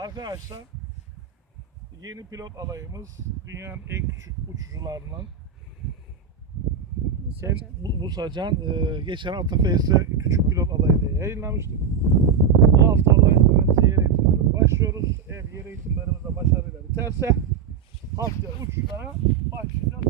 Arkadaşlar yeni pilot alayımız dünyanın en küçük uçucularından Sen, bu, bu sacan e, geçen hafta Face'e küçük pilot alayı diye yayınlamıştık. Bu hafta Allah izin yer eğitimlerine başlıyoruz. Eğer yer eğitimlerimiz de başarıyla biterse haftaya uçuşlara başlayacağız.